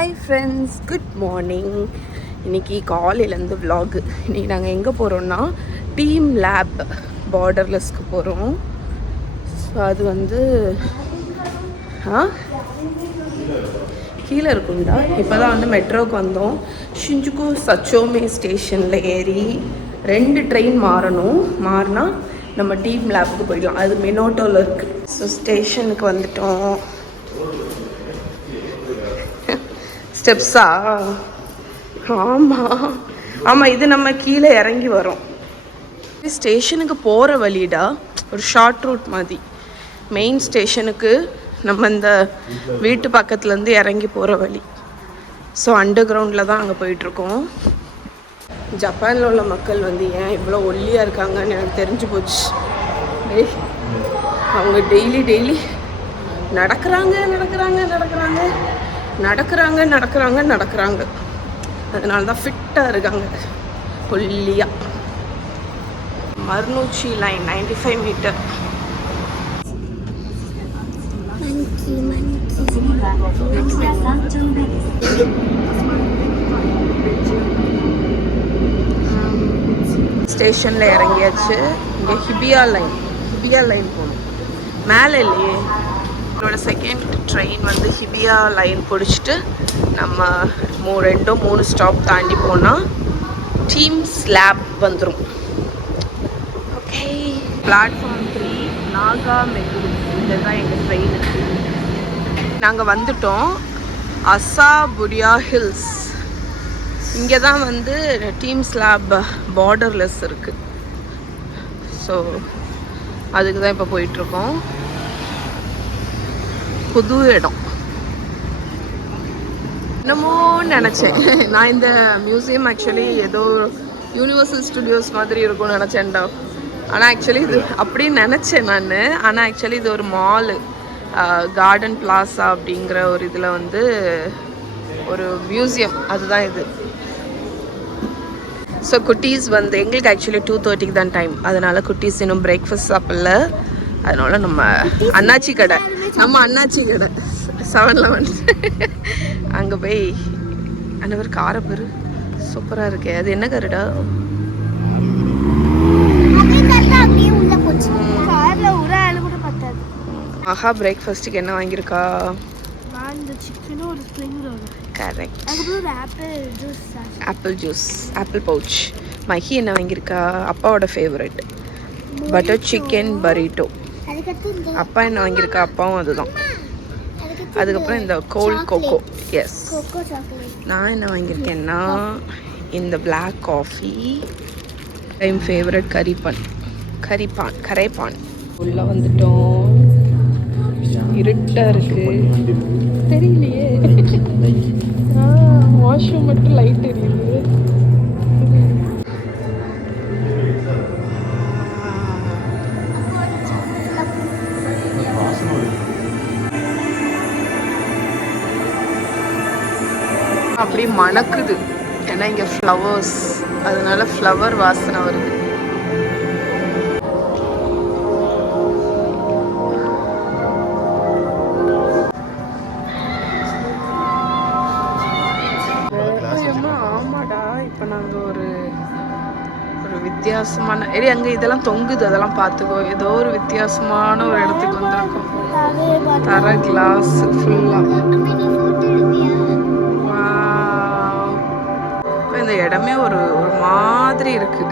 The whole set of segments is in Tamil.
Hi friends, good morning. இன்றைக்கி காலையிலேருந்து vlog. இன்றைக்கி நாங்கள் எங்கே போகிறோன்னா டீம் லேப் பார்டர்லெஸ்க்கு போகிறோம். ஸோ அது வந்து கீழே இருக்கும்டா. இப்போ தான் வந்து மெட்ரோவுக்கு வந்தோம். ஷிஞ்சுகு சச்சோமே ஸ்டேஷனில் ஏறி 2 ட்ரெயின் மாறினா நம்ம டீம் லேப்புக்கு போயிடலாம். அது மினோட்டோவில் இருக்குது. ஸோ ஸ்டேஷனுக்கு வந்துட்டோம். ஸ்டெப்ஸா? ஆமாம், இது நம்ம கீழே இறங்கி வரோம். ஸ்டேஷனுக்கு போகிற வழிடா, ஒரு ஷார்ட் ரூட் மாதிரி. மெயின் ஸ்டேஷனுக்கு நம்ம இந்த வீட்டு பக்கத்துலேருந்து இறங்கி போகிற வழி. ஸோ அண்டர் கிரவுண்டில் தான் அங்கே போயிட்டுருக்கோம். ஜப்பானில் உள்ள மக்கள் வந்து ஏன் இவ்வளோ ஒல்லியாக இருக்காங்கன்னு எனக்கு தெரிஞ்சு போச்சு. அவங்க டெய்லி நடக்கிறாங்க. அதனால தான் ஃபிட்டாக இருக்காங்க, ஒல்லியாக. மர்னூச்சி லைன் 95 மீட்டர். ஸ்டேஷனில் இறங்கியாச்சு. இங்கே ஹிபியா லைன் போகணும். மேலே இல்லையே. என்னோட செகண்ட் ட்ரெயின் வந்து ஹிபியா லைன் பிடிச்சிட்டு நம்ம 3 ஸ்டாப் தாண்டி போனால் டீம்ஸ் லேப் வந்துடும். Okay, platform 3 நாகாமெகுரு. இதுதான் எங்கள் ட்ரெயின். நாங்கள் வந்துட்டோம். அசாபுடியா ஹில்ஸ். இங்கே தான் வந்து டீம்ஸ் லேப் பார்டர்லெஸ் இருக்குது. ஸோ அதுக்கு தான் இப்போ போயிட்டுருக்கோம். புது இடம். என்னமோ நினச்சேன் நான், இந்த மியூசியம் ஆக்சுவலி ஏதோ யூனிவர்சல் ஸ்டுடியோஸ் மாதிரி இருக்கும்னு நினச்சேன்டா. ஆனால் ஆக்சுவலி இது அப்படின்னு நினச்சேன் நான். ஆனால் ஆக்சுவலி இது ஒரு மாலு, கார்டன் பிளாசா அப்படிங்கிற ஒரு இதில் வந்து ஒரு மியூசியம். அதுதான் இது. ஸோ குட்டீஸ் வந்து எங்களுக்கு ஆக்சுவலி 2:30 தான் டைம். அதனால் குட்டீஸ் இன்னும் பிரேக்ஃபாஸ்ட் சாப்பிடல. அதனால் நம்ம அண்ணாச்சி கடை 7-Eleven அங்கே போய் அன்னவர் காரப்பரு சூப்பராக இருக்கே. அது என்ன கருடா? ஆஹா, பிரேக்ஃபாஸ்ட்டுக்கு என்ன வாங்கியிருக்கா? Correct, apple juice, apple pouch. Mahi என்ன வாங்கியிருக்கா? அப்பாவோட ஃபேவரட் பட்டர் சிக்கன் பரீட்டோ. அப்பா என்ன வாங்கியிருக்கா? அப்பாவும் அதுதான். அதுக்கப்புறம் இந்த கோல்ட் கோகோ. எஸ். நான் என்ன வாங்கியிருக்கேன்னா இந்த பிளாக் காஃபி. என் ஃபேவரட் கரைப்பான். உள்ளே வந்துட்டோம். இருட்டாக இருக்கு, தெரியலையே. வாஷ்ரூம் மட்டும் லைட் எரியுது. அப்படி மணக்குது. ஏன்னா இங்கே ஃப்ளவர்ஸ், அதனால ஃப்ளவர் வாசனை வருது. ஆமாடா, இப்போ நாங்கள் ஒரு வித்தியாசமான அங்கே இதெல்லாம் தொங்குது, அதெல்லாம் பார்த்துக்கோ. ஏதோ ஒரு வித்தியாசமான ஒரு இடத்துக்கு வந்திருக்கோம். தர கிளாஸ் ஃபுல்லாக. இந்த இடமே ஒரு மாதிரி இருக்கு.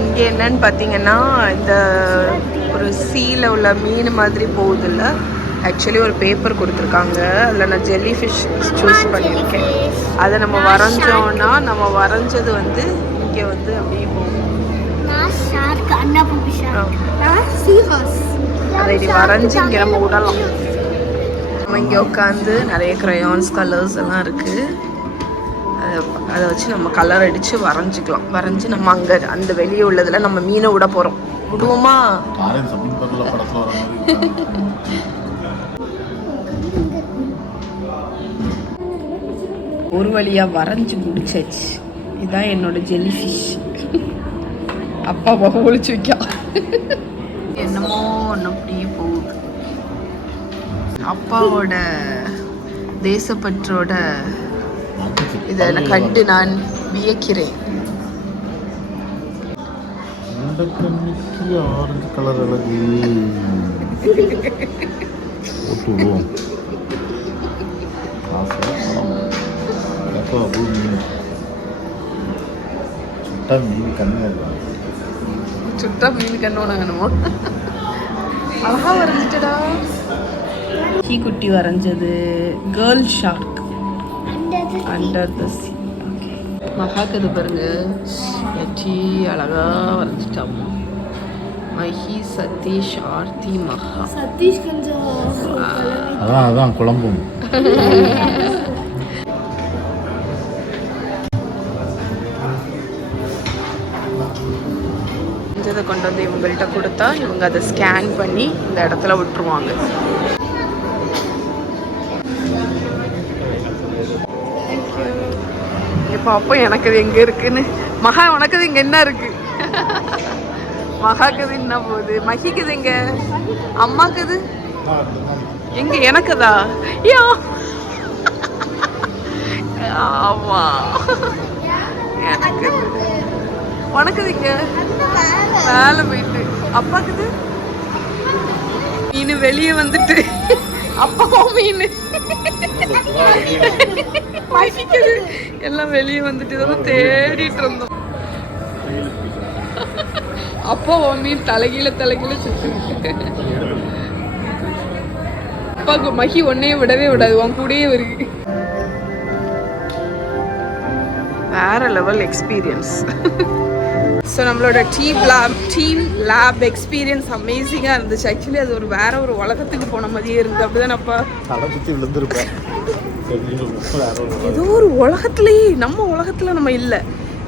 இங்கே என்னன்னு பார்த்தீங்கன்னா, இந்த ஒரு சீல உள்ள மீன் மாதிரி போகுதுல்ல. ஆக்சுவலி ஒரு பேப்பர் கொடுத்துருக்காங்க. அதில் நான் ஜெல்லி ஃபிஷ் சூஸ் பண்ணியிருக்கேன். அதை நம்ம வரைஞ்சோன்னா நம்ம வரைஞ்சது வந்து இங்கே வந்து அப்படியே போகும். அதை இப்படி வரைஞ்சி இங்கே நம்ம விடலாம். நம்ம இங்கே உட்காந்து நிறைய க்ரையான்ஸ், கலர்ஸ் எல்லாம் இருக்குது. அதை வச்சு நம்ம கலர் அடித்து வரைஞ்சிக்கலாம். வரைஞ்சி நம்ம அங்கே அந்த வெளியே உள்ளதில் நம்ம மீனை விட போகிறோம். விடுவோமா? ஒரு வழியாக வரைஞ்சி முடிச்சாச்சு. இதான் என்னோட ஜெல்லி ஃபிஷ். அப்பா பாப்பா ஒழிச்சு வைக்கா. என்னமோ ஒன்று அப்படியே போகுது. அப்பாவோட தேசப்பற்றோட இதை கண்டு நான் வியக்கிறேன். ஆரஞ்சு கலர் அழகு ஒட்டுவோம். சுட்டா மீன் கண்ணு சுட்டா மீன் கண்ணு வேணுமோ? அழகா வரைஞ்சிட்டடா. கீ குட்டி வரைஞ்சது. கேர்ள் ஷார்க் அண்டர் த சீ. மகாக்கு பாருங்க எட்டி அழகா வரைஞ்சிட்டாமா. மஹி சதீஷ் ஆர்த்தி மகா. சதீஷ் கொஞ்சம் அதான் குழம்பும். இதை கொண்டு வந்து இவங்கள்ட்ட கொடுத்தா இவங்க அதை ஸ்கேன் பண்ணி இந்த இடத்துல விட்டுருவாங்க. இப்போ அப்போ எனக்கு அது எங்கே இருக்குன்னு. மகா உனக்கு அது இங்கே என்ன இருக்கு? மகாக்குது என்ன போகுது? மகிக்குது எங்க? அம்மாக்குது எங்க? எனக்குதா? யா ஆமா எனக்கு. உனக்குது இங்க மேலே போயிட்டு. அப்பாக்குது மீன் வெளியே வந்துட்டு. அப்பா மீன் மகிக்குது. எல்லாம் வெளியே வந்துட்டு இதெல்லாம் தேடிட்டு இருந்தோம். அப்பா மீன் தலைகீழ சுத்து. அப்பாவுக்கு மகி ஒன்னையும் விடவே விடாது, உன் கூடயே இருக்கு. வேற லெவல் எக்ஸ்பீரியன்ஸ். ஸோ நம்மளோட டீம் லேப் எக்ஸ்பீரியன்ஸ் அமேசிங்காக இருந்துச்சு. ஆக்சுவலி அது ஒரு வேற ஒரு உலகத்துக்கு போன மாதிரியே இருந்து. அப்படிதானப்பா? ஏதோ ஒரு உலகத்துலேயே, நம்ம உலகத்தில் நம்ம இல்லை,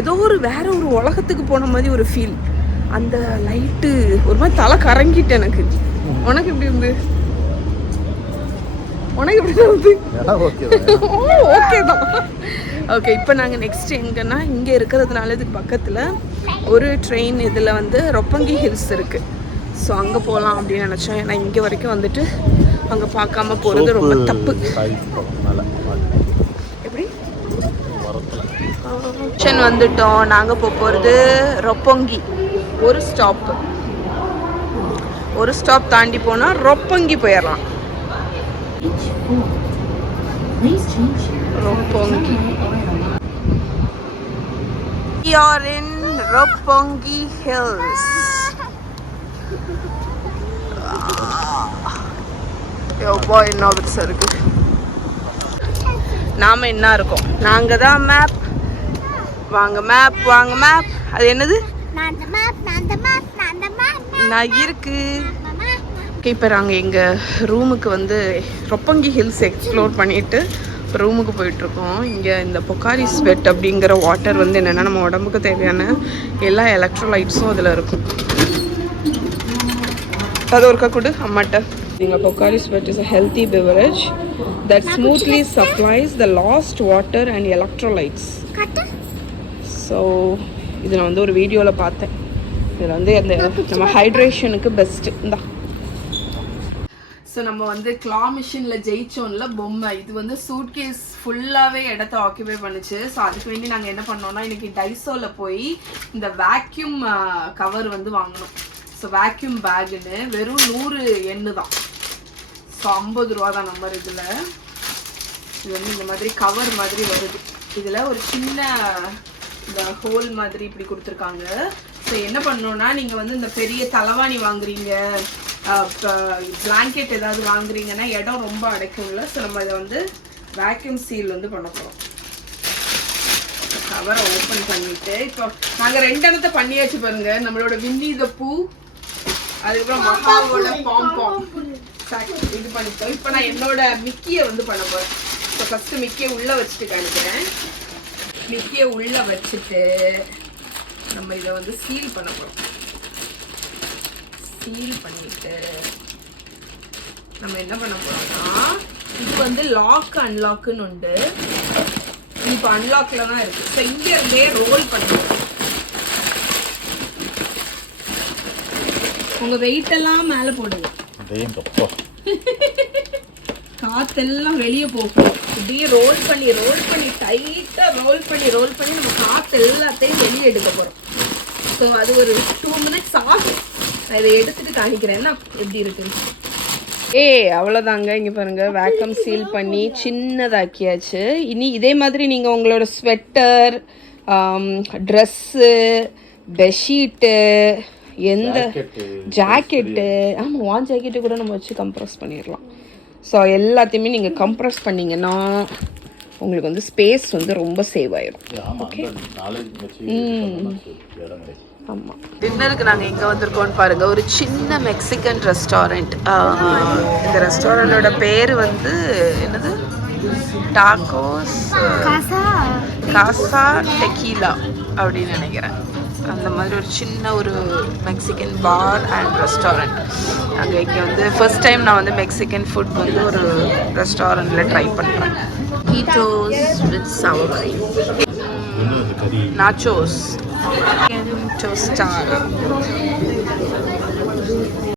ஏதோ ஒரு வேற ஒரு உலகத்துக்கு போன மாதிரி ஒரு ஃபீல். அந்த லைட்டு ஒரு மாதிரி தலை கறங்கிட்டு எனக்கு. உனக்கு எப்படி இருந்து? உனக்கு எப்படி இருந்து? ஓகே தான். ஓகே, இப்போ நாங்கள் நெக்ஸ்ட் எங்கன்னா இங்கே இருக்கிறதுனால இதுக்கு பக்கத்தில் ஒரு ட்ரெயின் இதில் வந்து ரொப்பங்கி ஹில்ஸ் இருக்குது. ஸோ அங்கே போகலாம் அப்படின்னு நினச்சோம். ஏன்னா இங்கே வரைக்கும் வந்துட்டு அங்கே பார்க்காம போகிறது ரொம்ப தப்பு. எப்படி வந்துட்டோம். நாங்கள் போகிறது ரொப்பங்கி. ஒரு ஸ்டாப் தாண்டி போனால் ரொப்பங்கி போயிடலாம். ரொப்பங்கி. We are in Roppongi Hills. யோப்பா என்ன பெருசா இருக்கு. நாம என்ன இருக்கோம்? நாங்க தான் மேப். வாங்க மேப். அது என்னது? நான் இருக்கு. இப்போ நாங்கள் எங்கள் ரூமுக்கு வந்து ரொப்பங்கி ஹில்ஸ் எக்ஸ்ப்ளோர் பண்ணிட்டு ரூமுக்கு போயிட்டுருக்கோம். இங்கே இந்த பொக்காரி ஸ்வெட் அப்படிங்கிற வாட்டர் வந்து என்னென்னா நம்ம உடம்புக்கு தேவையான எல்லா எலக்ட்ரோலைட்ஸும் அதில் இருக்கும். அது ஒருக்கா கொடு அம்மாட்ட. இங்கே Pocari Sweat is a healthy beverage that smoothly supplies the lost water and electrolytes. So இது நான் வந்து ஒரு வீடியோவில் பார்த்தேன். இதில் வந்து அந்த நம்ம ஹைட்ரேஷனுக்கு பெஸ்ட்டு. இந்தா. ஸோ நம்ம வந்து கிளா மிஷினில் ஜெயிச்சோம்ல பொம்மை, இது வந்து சூட்கேஸ் ஃபுல்லாகவே இடத்த ஆக்கியூபை பண்ணுச்சு. ஸோ அதுக்கு வேண்டி நாங்கள் என்ன பண்ணோம்னா இன்றைக்கி டைசோவில் போய் இந்த வேக்யூம் கவர் வந்து வாங்கினோம். ஸோ வேக்யூம் பேக்குன்னு வெறும் 100 எண்ணு தான். ஸோ 50 ரூபா தான் நம்பர். இதில் இது வந்து இந்த மாதிரி கவர் மாதிரி வருது. இதில் ஒரு சின்ன இந்த ஹோல் மாதிரி இப்படி கொடுத்துருக்காங்க. ஸோ என்ன பண்ணணும்னா நீங்கள் வந்து இந்த பெரிய தலைவாணி வாங்குறீங்க, பிளாங்கெட் ஏதாவது வாங்குறீங்கன்னா இடம் ரொம்ப அடைக்கும்ல. ஸோ நம்ம இதை வந்து வேக்யூம் சீல் வந்து பண்ண போகிறோம். கவரை ஓப்பன் பண்ணிட்டு இப்போ நாங்கள் 2 இடத்த பண்ணியாச்சு பாருங்க. நம்மளோட வின்னி த பூ, அதுக்கப்புறம் மகாவோட பாம் இது பண்ணிட்டோம். இப்போ நான் என்னோட மிக்கியை வந்து பண்ண போகிறேன். இப்போ ஃபஸ்ட்டு மிக்கியை உள்ளே வச்சுட்டு காணிக்கிறேன். மிக்கியை உள்ளே வச்சுட்டு நம்ம இதை வந்து சீல் பண்ண போகிறோம். சீல் பண்ணிட்டு நம்ம என்ன பண்ண போகிறோம்னா இது வந்து லாக் அன்லாக்குன்னு உண்டு. இப்போ அன்லாக்ல தான் இருக்கு. ஸோ இங்க இருந்தே ரோல் பண்ணுவோம். உங்க வெயிட் எல்லாம் மேல போடுங்க. காத்தெல்லாம் வெளியே போகும். இப்படியே ரோல் பண்ணி டைட்டா ரோல் பண்ணி நம்ம காத்து எல்லாத்தையும் வெளியே எடுக்க போறோம். ஸோ அது ஒரு 2 minutes ஆகும். நான் இதை எடுத்துட்டு காணிக்கிறேன்னா எப்படி இருக்குன்னு. அவ்வளோதாங்க. இங்கே பாருங்க, வேக்கம் சீல் பண்ணி சின்னதாக்கியாச்சு. இனி இதே மாதிரி நீங்கள் உங்களோட ஸ்வெட்டர், ட்ரெஸ்ஸு, பெட்ஷீட்டு, எந்த ஜாக்கெட்டு, ஆமாம் வான் ஜாக்கெட்டு கூட நம்ம வச்சு கம்ப்ரஸ் பண்ணிடலாம். ஸோ எல்லாத்தையுமே நீங்கள் கம்ப்ரஸ் பண்ணிங்கன்னா உங்களுக்கு வந்து ஸ்பேஸ் வந்து ரொம்ப சேவ் ஆயிடும். ஓகே. ஆமாம். டின்னருக்கு நாங்கள் எங்கே வந்திருக்கோம்னு பாருங்கள். ஒரு சின்ன மெக்சிகன் ரெஸ்டாரண்ட். இந்த ரெஸ்டாரண்டோட பேர் வந்து என்னது, டாக்கோஸ் காசா டெக்கீலா அப்படின்னு நினைக்கிறேன். அந்த மாதிரி ஒரு சின்ன ஒரு மெக்சிகன் பார் அண்ட் ரெஸ்டாரண்ட். அங்கே இங்கே வந்து ஃபர்ஸ்ட் டைம் நான் வந்து மெக்சிகன் ஃபுட் வந்து ஒரு ரெஸ்டாரண்ட்டில் ட்ரை பண்ணுறேன். Ketose with sour rice, nachos, tostada.